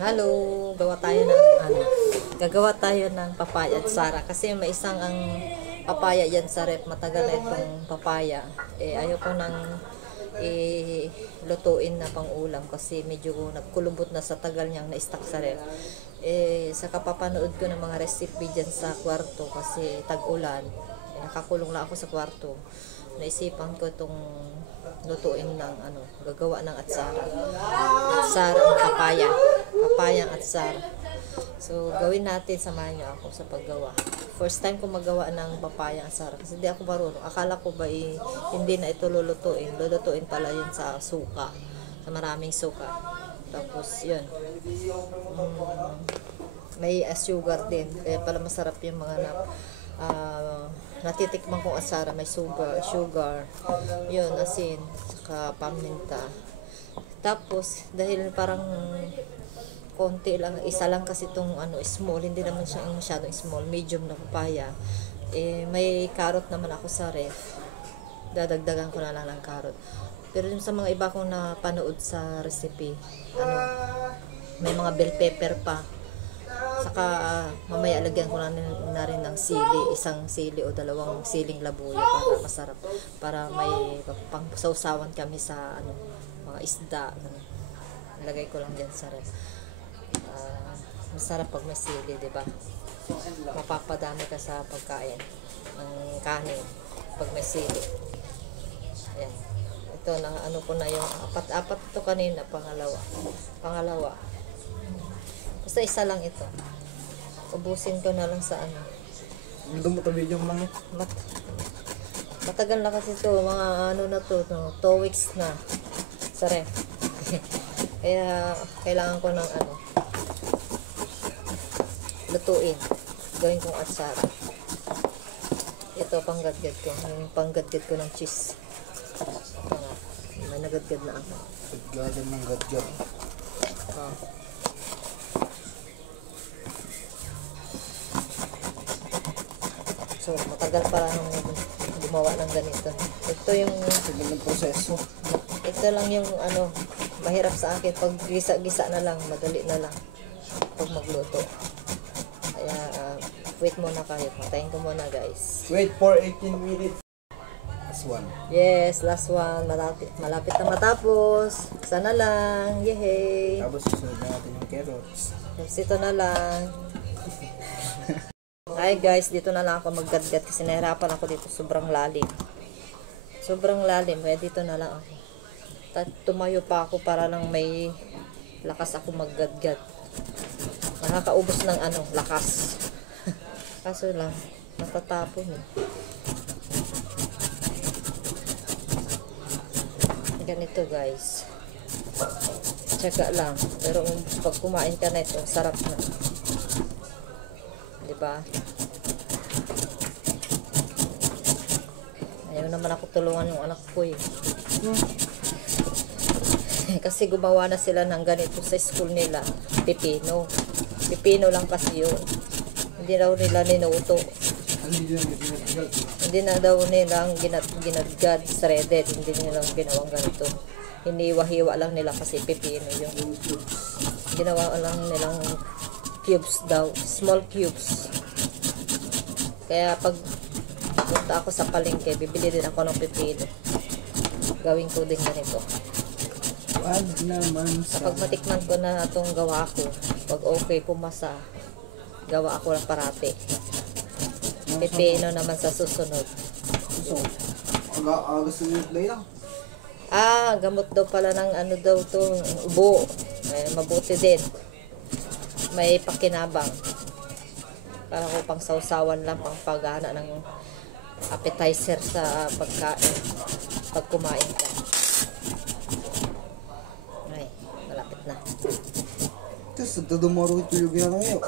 Hello, gagawa tayo ng papaya at sara kasi may isang ang papaya yan sa rep, matagal na itong papaya. Ayoko nang lutuin na pang ulam kasi medyo nagkulubot na sa tagal niyang na-stock sa rep. Saka papanood ko ng mga recipe dyan sa kwarto kasi tag-ulan. Nakakulong lang ako sa kwarto. Naisipan ko itong lutuin ng gagawa ng atsara. Atsara ng papaya. Papayang atsara. So, gawin natin, samahan niyo ako sa paggawa. First time ko magawa ng papayang atsara kasi di ako marunong. Akala ko ba hindi na ito lulutuin. Lulutuin pala yun sa suka. Sa maraming suka. Tapos, yun. May sugar din. Kaya pala masarap yung mga natitikman kong atsara. May sugar. Yun, asin. Saka paminta. Tapos, dahil parang konti lang, isa lang kasi itong small, hindi naman siya masyadong small, medium na papaya. May carrot naman ako sa ref. Dadagdagan ko na lang ng carrot. Pero yung sa mga iba kong napanood sa recipe, may mga bell pepper pa. Saka mamaya lagyan ko na rin ng sili, isang sili o dalawang siling labuyo para masarap. Para may pang sausawan kami sa mga isda. Lagay ko lang dyan sa ref. Masarap pag may sili, diba? Mapapadami ka sa pagkain ng kanin pag may sili. Ayan. Ito na ko na yung apat ito kanina, pangalawa. Basta isa lang ito. Ubusin ko na lang sa Video mo lang. Matagal na kasi ito, mga na to, 2 weeks na sa ref. Kaya kailangan ko ng lutuin. Gawin kong atsara. Ito panggadgad ko. Yung panggadgad ko ng cheese. May nagadgad na ako. Gadgad ng gadgad. So, matagal para nung gumawa ng ganito. Ito yung proseso. Ito lang yung mahirap sa akin. Pag gisa-gisa na lang, madali na lang pag magluto. Kaya, wait muna kayo. Patayin ko muna, guys. Wait for 18 minutes. Last one. Yes, last one. Malapit na matapos. Sana lang. Yehey! Tapos susunod na natin yung carrots. Tapos ito na lang. Hi guys, dito na lang ako maggadgad kasi nahirapan ako dito. Sobrang lalim. Kaya dito na lang ako. Tumayo pa ako para lang may lakas ako maggadgad. Nakakaubos ng lakas. Kaso lang, natatapon ganito guys. Tsaga lang. Pero pag kumain ka na ito, sarap na. Diba? Ayaw naman ako tulungan yung anak ko kasi gumawa na sila ng ganito sa school nila. Pipino lang kasi yun. Hindi daw nila ninuto. Hindi na daw nilang ginadgad, shredded. Hindi nilang ginawang ganito. Hiniwa-hiwa lang nila kasi pipino yun. Ginawa lang nilang cubes daw. Small cubes. Kaya pag punta ako sa palengke, bibili din ako ng pipino. Gawin ko din ganito. Kapag matikman ko na itong gawa ko, pag okay, pumasa, gawa ako ng parati. Pipino naman sa susunod. Gusto nyo play lang? Gamot daw pala ng daw to, ubo. Mabuti din. May pakinabang. Para ko pang sausawan lang, pang pagana ng appetizer sa pagkain. Pag kumain ka. Ay, malapit na. Tapos, dumaro ito yung ginagawa ngayon.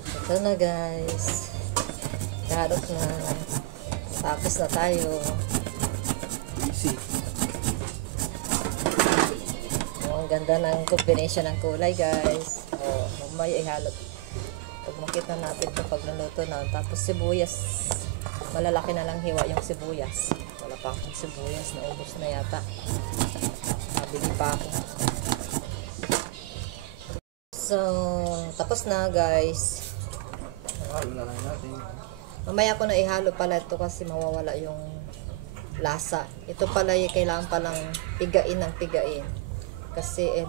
Ito na guys. Karot na. Tapos na tayo. Easy. Ang ganda ng combination ng kulay guys. Mamaya ihalot. Pag makita natin ito pag naluto na. Tapos sibuyas. Malalaki na lang hiwa yung sibuyas. Wala pa akong sibuyas. Naubos na yata. Nabili pa ako. So, tapos na guys. Halo na lang natin. Mamaya ko na ihalo pala ito kasi mawawala yung lasa. Ito pala kailangan palang pigain ng pigain. Kasi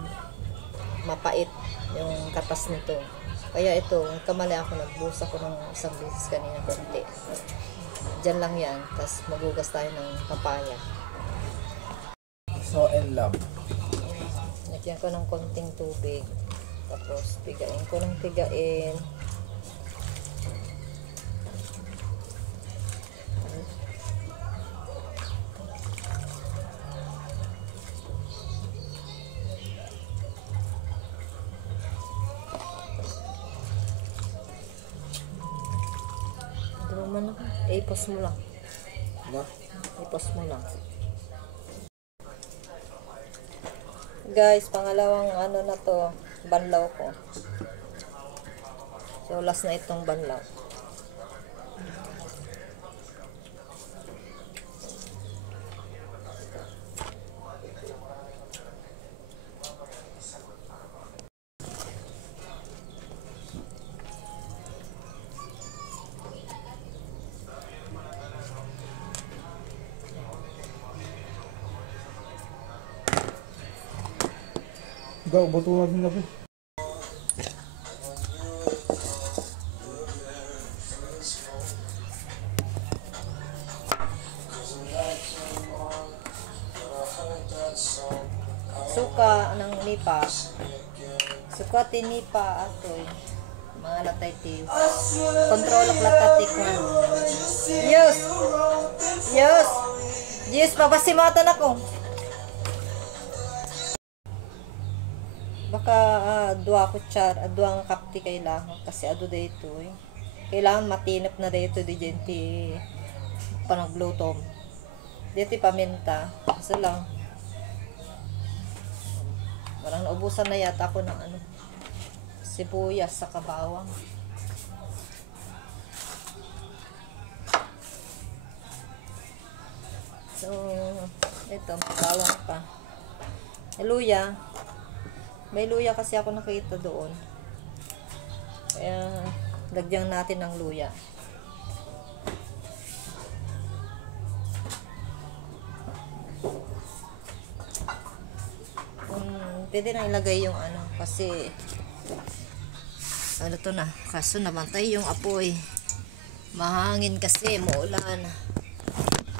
mapait yung katas nito. Kaya ito, kamali ako, nagbusa ko ng isang beses kanina konti. Diyan lang yan. Tapos magugas tayo ng papaya. So and love. Lagyan ko ng konting tubig. Tapos pigain ko ng pigain. I-pause mo lang. Na? I-pause mo lang. Guys, pangalawang ano na to, banlaw ko. So, last na itong banlaw. Ikaw, bato natin na po. Suka ng nipa. Suka tinipa atoy. Mga latay tiyo. Kontrolok latatik na. Yes! Yes! Yes, papasimatan ako. Baka dua kutsara, duang kapti kailangan kasi ado dito eh. Kailangan matinap na dito di jenti panaglutom. Dito paminta. Isa lang. Parang naubusan na yata ako ng ano, sibuyas sa kabawang. So, ito, bawang pa. Luya. May luya kasi ako nakita doon. Kaya, lagyan natin ng luya. Pwede na ilagay yung ano, kasi ano to na, kaso namatay yung apoy. Mahangin kasi, maulan.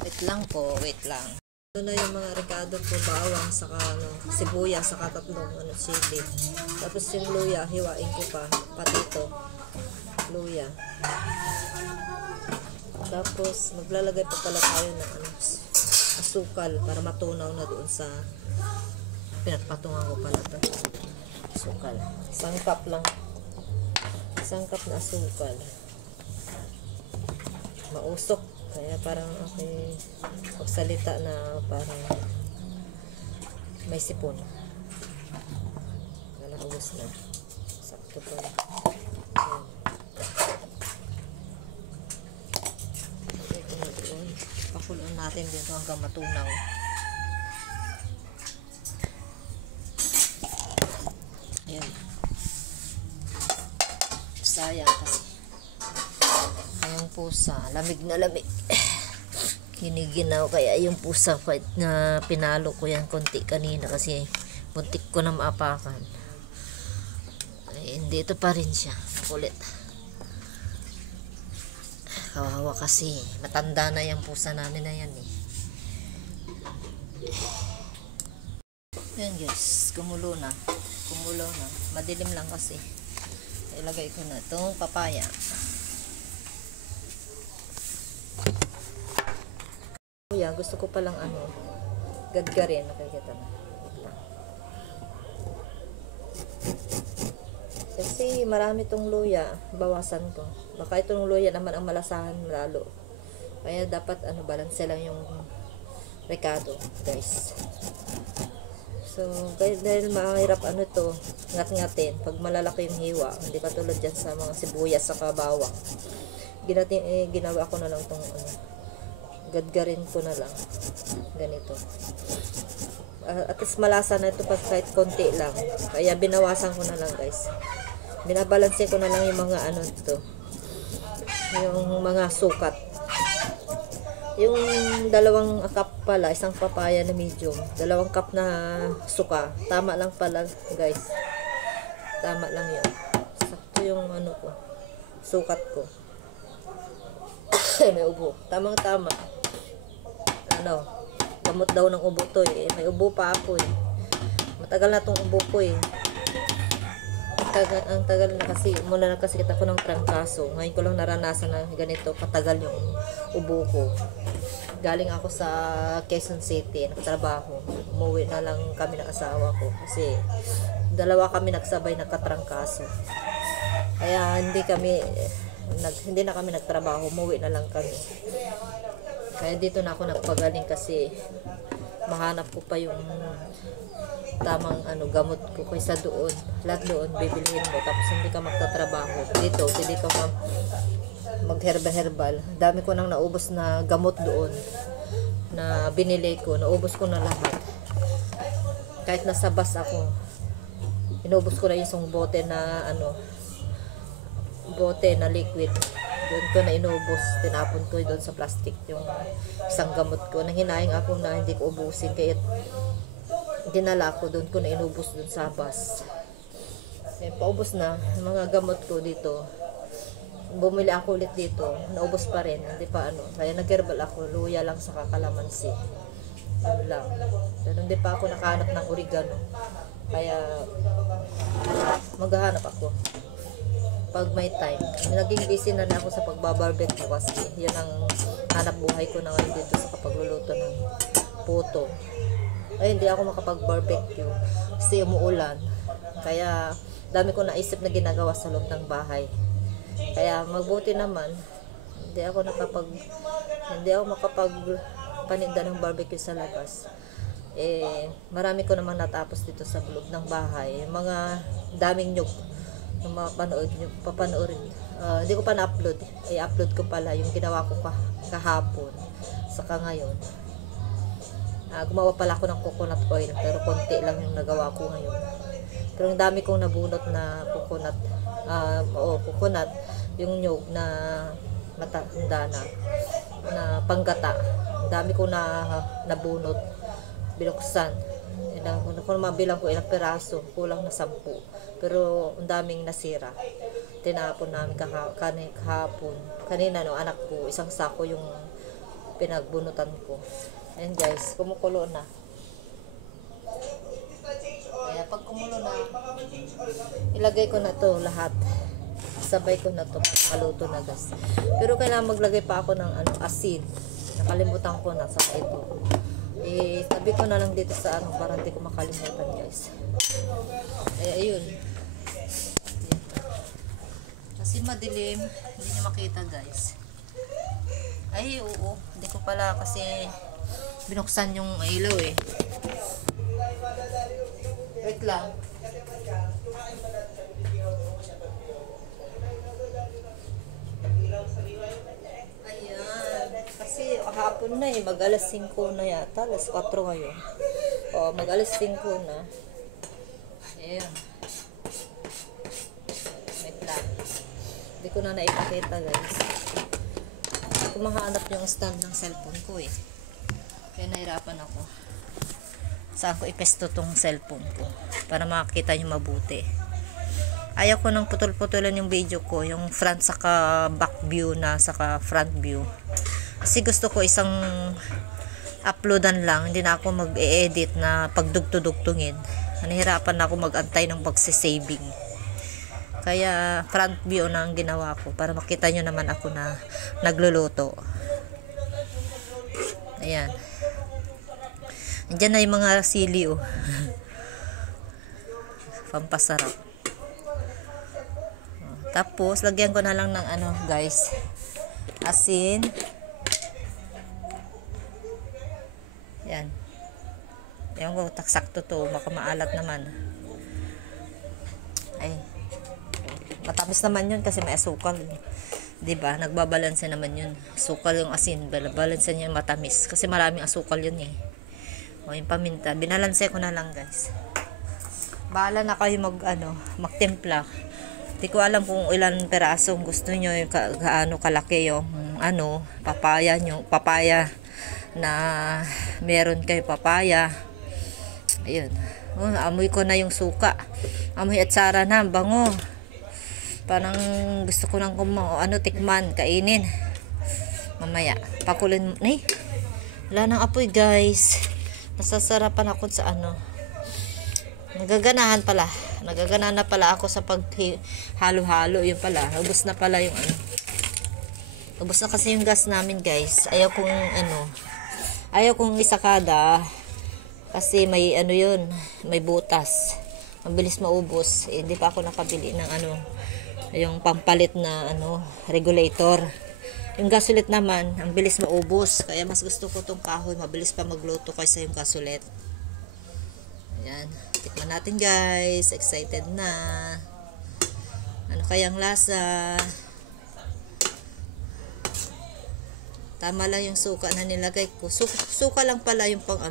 Wait lang po, wait lang. Ito na yung mga rekado ko, bawang, saka ano, sibuyas, saka tatlong ano, chili. Tapos yung luya, hiwain ko pa, pati ito, luya. Tapos maglalagay pa pala tayo ng ano, asukal para matunaw na doon sa pinagpatungan ko pala ito. Asukal. Isang cup lang. Isang cup na asukal. Mausok. Kaya parang okay, pagsalita na parang may sipon. Nalaubos na. Sakto pa. Ito na doon. Pakuloan natin dito hanggang matunaw. Ayan. Sayang kasi. Yung pusa, lamig na lamig. Kiniginaw kaya yung pusa kahit na pinalo ko yan konti kanina kasi muntik ko na maapakan. Ay, hindi, ito pa rin siya. Kulit. Kawawa kasi. Matanda na yung pusa namin na yan eh. Yan guys, kumulo na. Kumulo na. Madilim lang kasi. Ilagay ko na itong papaya. Kuya, gusto ko palang ano, gadgarin. Nakikita na. Kasi marami tong luya, bawasan ko. Baka itong luya naman ang malasahan lalo. Kaya dapat ano, balance lang yung rekado, guys. So, dahil mahirap ano to, ngat-ngatin. Pag malalaki yung hiwa, hindi katulad dyan sa mga sibuyas sa bawang. Ginawa ko na lang tong ano, gadgarin ko na lang ganito At least malasa na ito pag kahit konti lang. Kaya binawasan ko na lang guys. Binabalanse ko na lang yung mga ano to. Yung mga sukat. Yung 2 cup pala, isang papaya na medium. 2 cup na suka. Tama lang pala guys. Tama lang yun. Sakto yung ano ko. Sukat ko. May ubo. Tamang-tama. Ano? Gamot daw ng ubo to eh. May ubo pa ako eh. Matagal na tong ubo ko eh. Ang tagal na kasi. Muna nagkasakit ako ng trangkaso. Ngayon ko lang naranasan na ganito katagal yung ubo ko. Galing ako sa Quezon City. Nagtrabaho. Umuwi na lang kami ng asawa ko. Kasi 2 kami nagsabay nagkatrangkaso. Kaya hindi na kami nagtrabaho. Umuwi na lang kami. Kaya dito na ako nagpagaling kasi mahanap ko pa yung tamang gamot ko kaysa doon. Lahat doon bibilihin mo tapos hindi ka magtatrabaho. Dito hindi ka mag-herbal. Dami ko nang naubos na gamot doon na binili ko. Naubos ko na lahat. Kahit nasa bus ako. Inubos ko na yung isang bote na liquid. Doon ko na inubos, tinapon ko doon sa plastic yung isang gamot ko. Nanghinayang ako na hindi ko ubusin, kaya dinala ko doon ko na inubos doon sa bus. Kaya paubos na yung mga gamot ko dito. Bumili ako ulit dito, naubos pa rin, hindi pa Kaya nag-herbal ako, luya lang sa kalamansi. Yun lang. Pero hindi pa ako nakahanap ng oregano. Kaya maghahanap ako pag may time. Naging busy na ako sa pagbabarbecue kasi yun ang hanap buhay ko na ngayon dito sa pagluluto ng puto. Ay, hindi ako makapag-barbecue kasi umuulan. Kaya dami ko naisip na ginagawa sa loob ng bahay. Kaya magbuti naman hindi ako makapagpaninda ng barbecue sa labas. Marami ko naman natapos dito sa loob ng bahay. Mga daming nyug yung papanoorin. Hindi ko pa na-upload. I-upload ko pala yung ginawa ko kahapon saka ngayon. Gumawa pala ako ng coconut oil pero konti lang yung nagawa ko ngayon. Pero ang dami kong nabunot na coconut yung nyug na matanda na panggata. Ang dami kong nabunot, binuksan. Kung mabilang ko ilang peraso, kulang na 10. Pero ang daming nasira. Tinapon namin kahapon. Kanina anak ko, isang sako yung pinagbunutan ko. Ayan guys, kumukulo na. Kaya pag kumulo na, ilagay ko na to lahat. Sabay ko na to, maluto na guys. Pero kailangan maglagay pa ako ng asin. Nakalimutan ko na sa ito. Tabi ko na lang dito sa para hindi ko makalimutan guys. Ayun. Kasi madilim, hindi niyo makita guys. Ay, oo. Hindi ko pala kasi binuksan yung ilaw eh. Wait lang. Kasi hapon na eh, mag-alas 5 na yata, alas 4 ngayon. Mag-alas 5 na. Ayan. Wait lang. Hindi ko na naipakita guys. Hindi ko mahanap yung stand ng cellphone ko eh. Kaya nahirapan ako. Saan ko ipesto tong cellphone ko para makakita nyo mabuti. Ayaw ko nang putol-putulan yung video ko, yung front saka back view na saka front view. Kasi gusto ko isang uploadan lang, hindi na ako mag-e-edit na pagdugtudugtungin. Nahihirapan na ako mag-antay ng pagsisaving. Kaya front view na ang ginawa ko para makita nyo naman ako na nagluluto. Ayan. Diyan na yung mga sili oh. Pampasarap. Tapos lagyan ko na lang ng guys, asin. Yan. Yan ko, taksakto to. Baka maalat naman. Ay. Matamis naman yun kasi may asukal. Diba? Nagbabalanse naman yun. Asukal yung asin. Balanse niya yung matamis. Kasi maraming asukal yun eh. O, yung paminta. Binalanse ko na lang, guys. Bahala na kayo magtimpla. Hindi ko alam kung ilan peraso gusto nyo, yung gaano kalaki yung papaya nyo. Papaya na meron kayo papaya. Ayun. Oh, amoy ko na yung suka. Amoy at sara na, bango. Parang gusto ko nang tikman, kainin. Mamaya, pakulin. Wala nang apoy, guys. Nasasarapan ako sa Nagaganahan na pala ako sa paghalo-halo. Yun pala, ubos na pala yung ubos na kasi yung gas namin, guys. Ayaw kong isakada kasi may may butas. Mabilis maubos. Hindi pa ako nakabili ng yung pampalit na regulator. Yung gasolet naman, ang bilis maubos. Kaya mas gusto ko tong kahoy, mabilis pa magluto kaysa yung gasolet. Ayan. Tikman natin, guys. Excited na. Ano kayang lasa? Tama lang yung suka na nilagay ko. Suka lang pala yung pang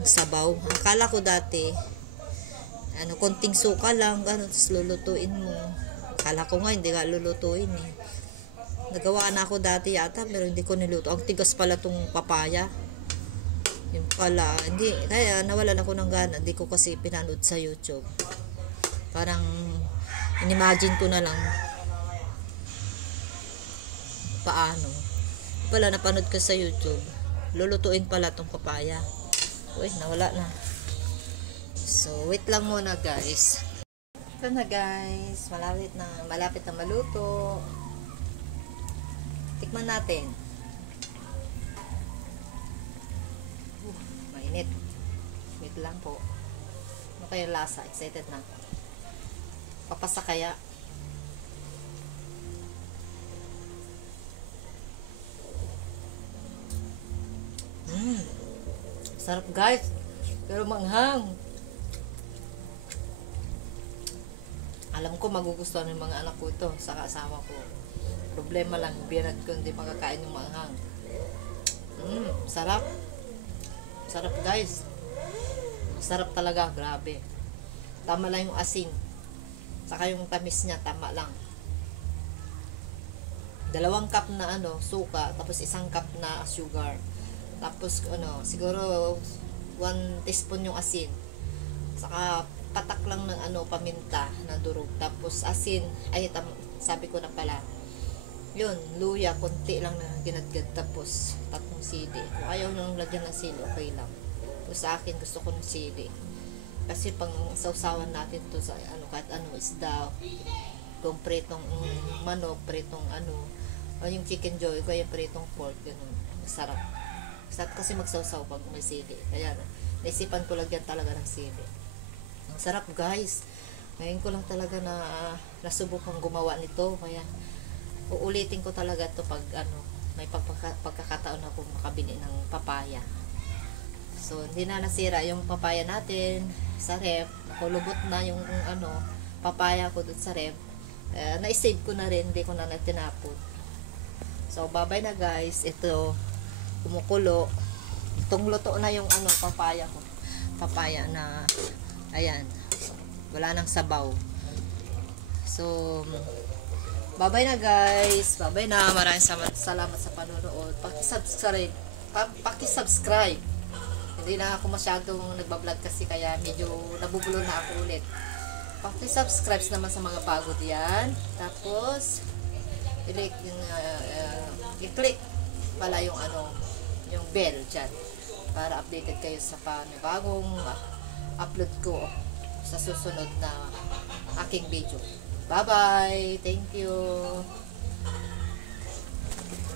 sabaw. Akala ko dati, konting suka lang, gano'n, tapos lulutuin mo. Akala ko nga, hindi nga lulutuin eh. Nagawa na ako dati yata, pero hindi ko niluto. Ang tigas pala tong papaya. Yung pala, hindi, kaya nawalan ako ng gana. Hindi ko kasi pinanood sa YouTube. Parang, inimagine ko na lang paano. Pala, napanood ko sa YouTube. Lulutuin pala tong papaya. Uy, nawala na. So, wait lang muna, guys. Ito na, guys. Malapit na maluto. Tikman natin. Mainit. Wait lang po. Ano kayo lasa? Excited na. Papasa kaya? Sarap, guys. Pero manghang. Alam ko magugustuhan ng mga anak ko ito sa kasama ko. Problema lang, binat ko hindi makakain yung manghang. Sarap. Sarap, guys. Sarap talaga, grabe. Tama lang yung asin. Saka yung tamis niya, tama lang. 2 cup na suka, tapos 1 cup na sugar. Tapos siguro 1 teaspoon yung asin. Saka patak lang ng paminta na durog. Tapos asin, sabi ko na pala. Yun, luya, konti lang na ginadgad. Tapos 3 sili. Kung ayaw nang lagyan ng sili, okay lang. Tapos sa akin, gusto ko ng sili. Kasi pang sausawan natin to sa kahit isda, kung pritong manok, pritong o yung chicken joy, kaya pritong pork, ganun. Masarap. Sarap kasi magsawsaw pag may sili. Kaya naisipan ko lagyan talaga ng sili. Ang sarap, guys. Ngayon ko lang talaga na nasubukang gumawa nito. Kaya uulitin ko talaga to pag may pagkakataon ako makabili ng papaya. So hindi na nasira yung papaya natin sa ref. Nakulubot na yung papaya ko dun sa ref. Na-save ko na rin, hindi ko na natinapon. So bye-bye na, guys. Ito kumukulo. Itong luto na yung papaya ko. Papaya na ayan. Wala nang sabaw. So bye-bye na, guys. Bye-bye na. Maraming salamat sa panonood. Paki-subscribe. Hindi na ako masyadong nagbablog kasi kaya medyo nabubulo na ako ulit. Paki-subscribe naman sa mga bago diyan. Tapos i-click pala yung yung bell dyan para updated kayo sa bagong upload ko sa susunod na aking video. Bye bye, thank you.